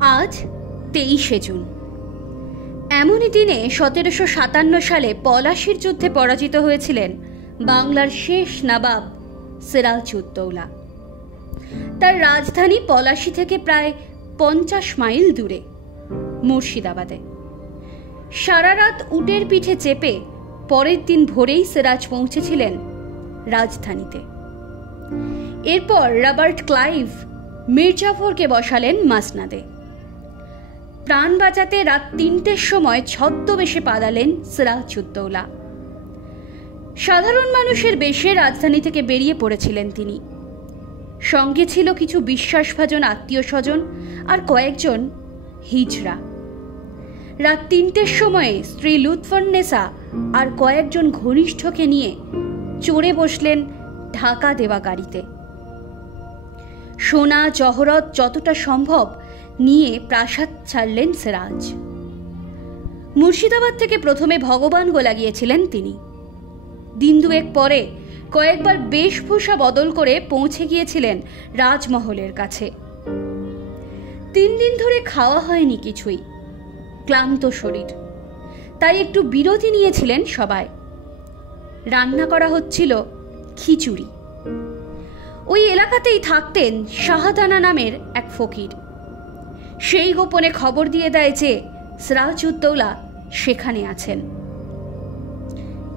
আজ 23শে জুন। এমনই দিনে 1757 সালে পলাশীর যুদ্ধে পরাজিত হয়েছিলেন বাংলার শেষ নবাব সিরাজউদ্দৌলা। তার রাজধানী পলাশী থেকে প্রায় 50 মাইল দূরে মুর্শিদাবাদে। সারা রাত উটের পিঠে চেপে পরের দিন ভোরেই সিরাজ পৌঁছেছিলেন রাজধানীতে। এরপর রবার্ট ক্লাইভ মির্জাফরকে বসালেন মাসনাদে। প্রাণ বাঁচাতে রাত 3টের সময় ছদ্মবেশে পালালেন সিরাজউদ্দৌলা। সাধারণ মানুষের বেশে রাজধানী থেকে বেরিয়ে পড়েছিলেন তিনি। সঙ্গে ছিল কিছু বিশ্বাসভাজন আত্মীয় স্বজন আর কয়েকজন হিজড়া। রাত 3টের সময়ে স্ত্রী লুৎফুন্নেসা আর কয়েকজন ঘনিষ্ঠকে নিয়ে চড়ে বসলেন ঢাকা দেওয়া গাড়িতে। সোনা জহরত যতটা সম্ভব নিয়ে প্রাসাদ ছাড়লেন সিরাজ। মুর্শিদাবাদ থেকে প্রথমে ভগবানগোলা গিয়েছিলেন তিনি। দিন দুয়েক পরে কয়েকবার বেশভূষা বদল করে পৌঁছে গিয়েছিলেন রাজমহলের কাছে। 3 দিন ধরে খাওয়া হয়নি কিছুই, ক্লান্ত শরীর, তাই একটু বিরতি নিয়েছিলেন সবাই। রান্না করা হচ্ছিল খিচুড়ি। ওই এলাকাতেই থাকতেন শাহাদানা নামের এক ফকির। সেই গোপনে খবর দিয়ে দেয় যে সিরাজউদ্দৌলা সেখানে আছেন।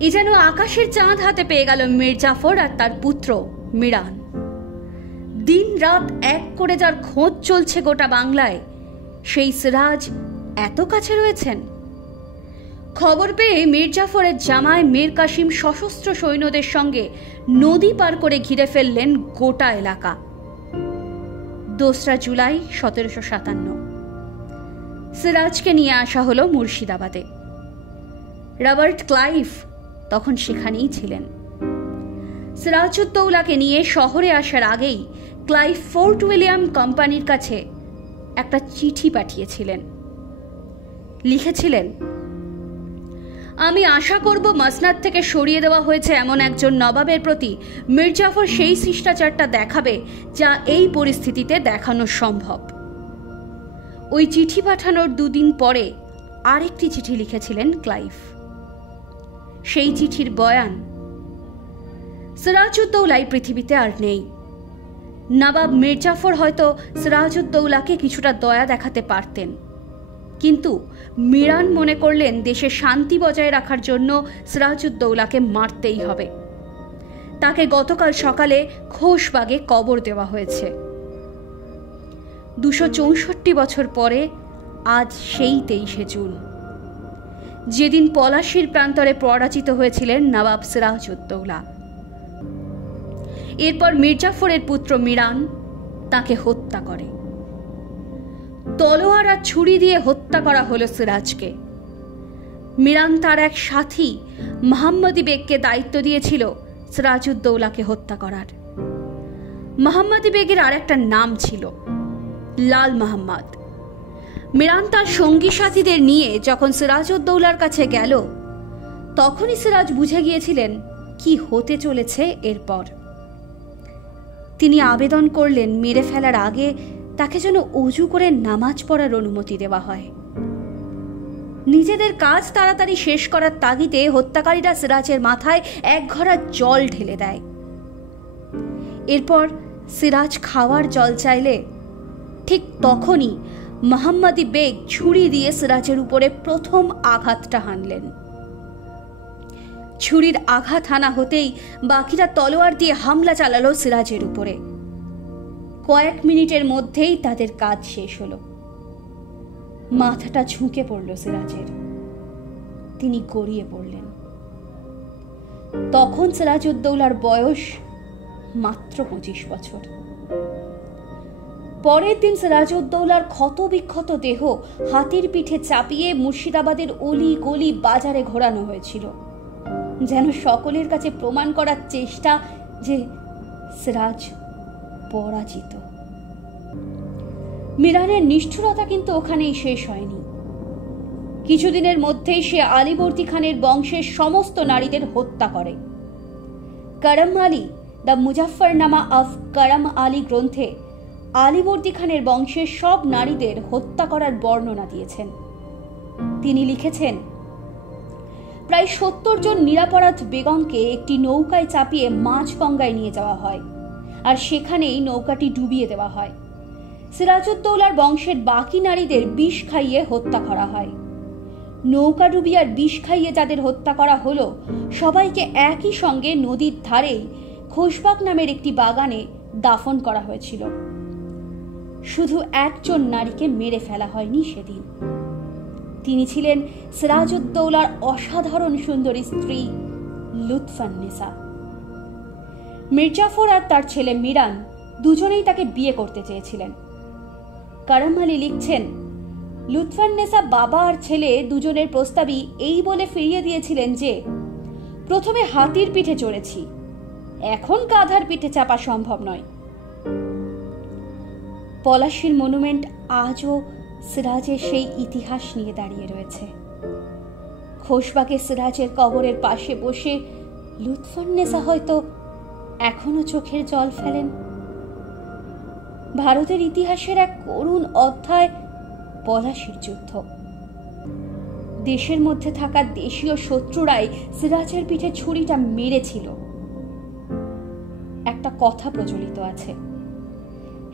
এ যেন আকাশের চাঁদ হাতে পেয়ে গেল মির্জাফর আর তার পুত্র মিরান। দিন রাত এক করে যার খোঁজ চলছে গোটা বাংলায়, সেই সিরাজ এত কাছে রয়েছেন। খবর পেয়ে মির্জাফরের জামাই মীর কাসিম সশস্ত্র সৈন্যদের সঙ্গে নদী পার করে ঘিরে ফেললেন গোটা এলাকা। 2 জুলাই 1757 সিরাজকে নিয়ে আসা হলো মুর্শিদাবাদে। রবার্ট ক্লাইভ তখন সেখানেই ছিলেন। সিরাজউদ্দৌলাকে নিয়ে শহরে আসার আগেই ক্লাইভ ফোর্ট উইলিয়াম কোম্পানির কাছে একটা চিঠি পাঠিয়েছিলেন। লিখেছিলেন, আমি আশা করব মাসনাদ থেকে সরিয়ে দেওয়া হয়েছে এমন একজন নবাবের প্রতি মির্জাফর সেই শিষ্টাচারটা দেখাবে যা এই পরিস্থিতিতে দেখানো সম্ভব। ওই চিঠি পাঠানোর 2 দিন পরে আরেকটি চিঠি লিখেছিলেন ক্লাইভ। সেই চিঠির বয়ান, সিরাজউদ্দৌলাই পৃথিবীতে আর নেই। নবাব মির্জাফর হয়তো সিরাজউদ্দৌলাকে কিছুটা দয়া দেখাতে পারতেন, কিন্তু মিরান মনে করলেন দেশে শান্তি বজায় রাখার জন্য সিরাজউদ্দৌলাকে মারতেই হবে। তাকে গতকাল সকালে খোশবাগে কবর দেওয়া হয়েছে। 264 বছর পরে আজ সেই 23শে জুন, যেদিন পলাশীর প্রান্তরে পরাজিত হয়েছিলেন নবাব সিরাজউদ্দৌলা। এরপর মির্জাফরের পুত্র মিরান তাকে হত্যা করে। তলোয়ার আর ছুরি দিয়ে হত্যা করা হলো সিরাজকে। মিরান তার এক সাথী মোহাম্মদী বেগকে দায়িত্ব দিয়েছিল সিরাজউদ্দৌলাকে হত্যা করার। মোহাম্মদী বেগের আর একটা নাম ছিল লাল মোহাম্মদ। মিরান তার সঙ্গী সাথীদের নিয়ে যখন সিরাজউদ্দৌলার কাছে গেল, তখনই সিরাজ বুঝে গিয়েছিলেন কি হতে চলেছে এরপর। তিনি আবেদন করলেন মেরে ফেলার আগে তাকে যেন অজু করে নামাজ পড়ার অনুমতি দেওয়া হয়। নিজেদের কাজ তাড়াতাড়ি শেষ করার তাগিদে হত্যাকারীরা সিরাজের মাথায় 1 ঘড়া জল ঢেলে দেয়। এরপর সিরাজ খাওয়ার জল চাইলে ঠিক তখনই মোহাম্মদী বেগ ছুরি দিয়ে সিরাজের উপরে প্রথম আঘাতটা হানলেন। ছুরির আঘাত হানা হতেই বাকিরা তলোয়ার দিয়ে হামলা চালালো সিরাজের উপরে। কয়েক মিনিটের মধ্যেই তাদের কাজ শেষ হলো। মাথাটা ঝুঁকে পড়ল সিরাজের। তিনি গড়িয়ে পড়লেন। তখন সিরাজউদ্দৌলার বয়স মাত্র 25 বছর। পরের দিন সিরাজউদ্দৌলার ক্ষত বিক্ষত দেহ হাতির পিঠে চাপিয়ে মুর্শিদাবাদের অলি গলি বাজারে ঘোরানো হয়েছিল, যেন সকলের কাছে প্রমাণ করার চেষ্টা যে সিরাজ পরাজিত। মিরানের নিষ্ঠুরতা কিন্তু ওখানেই শেষ হয়নি। কিছুদিনের মধ্যেই সে আলীবর্দী খানের বংশের সমস্ত নারীদের হত্যা করে। করম আলী দ্য মুজাফফরনামা অফ করম আলী গ্রন্থে আলীবর্দী খানের বংশের সব নারীদের হত্যা করার বর্ণনা দিয়েছেন। তিনি লিখেছেন, প্রায় 70 জন নিরাপরাধ বেগমকে একটি নৌকায় চাপিয়ে মাঝগঙ্গায় নিয়ে যাওয়া হয়, আর সেখানেই নৌকাটি ডুবিয়ে দেওয়া হয়। সিরাজউদ্দৌলার বংশের বাকি নারীদের বিষ খাইয়ে হত্যা করা হয়। নৌকা ডুবিয়ে আর বিষ খাইয়ে যাদের হত্যা করা হলো, সবাইকে একই সঙ্গে নদীর ধারেই খোশবাগ নামের একটি বাগানে দাফন করা হয়েছিল। শুধু একজন নারীকে মেরে ফেলা হয়নি সেদিন। তিনি ছিলেন সিরাজউদ্দৌলার অসাধারণ সুন্দরী স্ত্রী লুৎফুন্নেসা। মির্জাফর আর তার ছেলে মিরান দুজনেই তাকে বিয়ে করতে চেয়েছিলেন। কারাম আলী লিখছেন, লুৎফুন্নেসা বাবা আর ছেলে দুজনের প্রস্তাবই এই বলে ফিরিয়ে দিয়েছিলেন যে, প্রথমে হাতির পিঠে চড়েছি, এখন গাধার পিঠে চাপা সম্ভব নয়। পলাশীর মনুমেন্ট আজও সিরাজের সেই ইতিহাস নিয়ে দাঁড়িয়ে রয়েছে। খোশবাগে সিরাজের কবরের পাশে বসে লুৎফুন্নেসা হয়তো এখনো চোখের জল ফেলেন। ভারতের ইতিহাসের এক করুণ অধ্যায় পলাশীর যুদ্ধ। দেশের মধ্যে থাকা দেশীয় শত্রুরাই সিরাজের পিঠে ছুরিটা মেরেছিল। একটা কথা প্রচলিত আছে,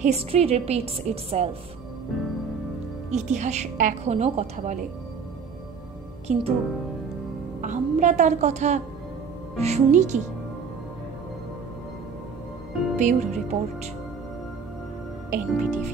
হিস্ট্রি রিপিটস ইটসেলফ। ইতিহাস এখনো কথা বলে, কিন্তু আমরা তার কথা শুনি কি? Bureau report, NBTV।